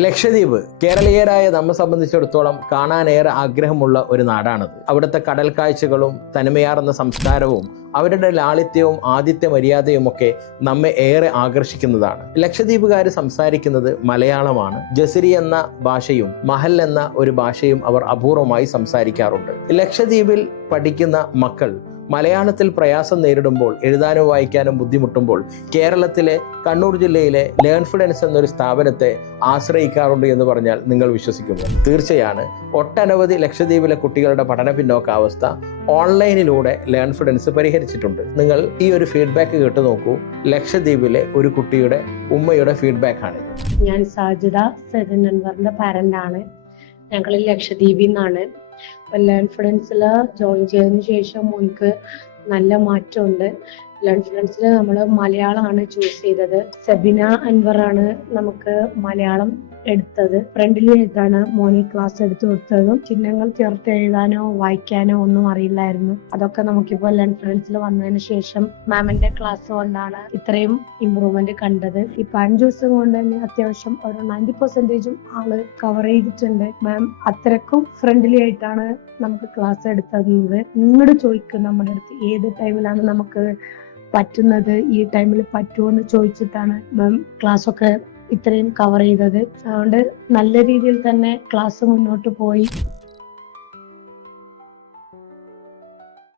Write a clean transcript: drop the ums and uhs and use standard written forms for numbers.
ലക്ഷദ്വീപ് കേരളീയരായ നമ്മെ സംബന്ധിച്ചിടത്തോളം കാണാനേറെ ആഗ്രഹമുള്ള ഒരു നാടാണത്. അവിടുത്തെ കടൽ കാഴ്ചകളും തനിമയാർന്ന സംസ്കാരവും അവരുടെ ലാളിത്യവും ആതിഥ്യ മര്യാദയും ഒക്കെ നമ്മെ ഏറെ ആകർഷിക്കുന്നതാണ്. ലക്ഷദ്വീപുകാർ സംസാരിക്കുന്നത് മലയാളമാണ്. ജസിരി എന്ന ഭാഷയും മഹൽ എന്ന ഒരു ഭാഷയും അവർ അപൂർവമായി സംസാരിക്കാറുണ്ട്. ലക്ഷദ്വീപിൽ പഠിക്കുന്ന മക്കൾ മലയാളത്തിൽ പ്രയാസം നേരിടുമ്പോൾ, എഴുതാനും വായിക്കാനും ബുദ്ധിമുട്ടുമ്പോൾ കേരളത്തിലെ കണ്ണൂർ ജില്ലയിലെ ലേൺഫിഡൻസ് എന്നൊരു സ്ഥാപനത്തെ ആശ്രയിക്കാറുണ്ട് എന്ന് പറഞ്ഞാൽ നിങ്ങൾ വിശ്വസിക്കുമോ? തീർച്ചയാണ്. ഒട്ടനവധി ലക്ഷദ്വീപിലെ കുട്ടികളുടെ പഠന പിന്നോക്കാവസ്ഥ ഓൺലൈനിലൂടെ ലേൺഫിഡൻസ് പരിഹരിച്ചിട്ടുണ്ട്. നിങ്ങൾ ഈ ഒരു ഫീഡ്ബാക്ക് കേട്ടു നോക്കൂ. ലക്ഷദ്വീപിലെ ഒരു കുട്ടിയുടെ ഉമ്മയുടെ ഫീഡ്ബാക്ക് ആണിത്. ഞാൻ സാജിദ സെറിൻ അൻവറിന്റെ പാരന്റ് ആണ്. ഞങ്ങൾ ലക്ഷദ്വീപിൽ നിന്നാണ്. ലേൺഫിഡൻസിൽ ജോയിൻ ചെയ്തതിനു ശേഷം മോനിക്ക് നല്ല മാറ്റമുണ്ട്. ലേൺഫിഡൻസിൽ നമ്മൾ മലയാളമാണ് ചൂസ് ചെയ്തത്. സബിന അൻവറാണ് നമുക്ക് മലയാളം എടുത്തത്. ഫ്രണ്ടിൽ എഴുതാണ് മോനി ക്ലാസ് എടുത്തു കൊടുത്തതും. ചിഹ്നങ്ങൾ ചേർത്ത് എഴുതാനോ വായിക്കാനോ ഒന്നും അറിയില്ലായിരുന്നു. അതൊക്കെ നമുക്കിപ്പോൾ ലേൺഫിഡൻസിൽ വന്നതിന് ശേഷം മാമിന്റെ ക്ലാസ് കൊണ്ടാണ് ഇത്രയും ഇമ്പ്രൂവ്മെന്റ് കണ്ടത്. ഈ 5 ദിവസം കൊണ്ട് തന്നെ അത്യാവശ്യം ഒരു 90% ആള് കവർ ചെയ്തിട്ടുണ്ട്. മാം അത്രക്കും ഫ്രണ്ട്ലി ആയിട്ടാണ് നമുക്ക് ക്ലാസ് എടുത്തത്. ഇങ്ങോട്ട് ചോദിക്കും നമ്മുടെ അടുത്ത് ഏത് ടൈമിലാണ് നമുക്ക് പറ്റുന്നത്, ഈ ടൈമിൽ പറ്റുമോ എന്ന് ചോദിച്ചിട്ടാണ് മാം ക്ലാസ് ഒക്കെ ഇത്രയും കവർ ചെയ്തത്. അതുകൊണ്ട് നല്ല രീതിയിൽ തന്നെ ക്ലാസ് മുന്നോട്ട് പോയി.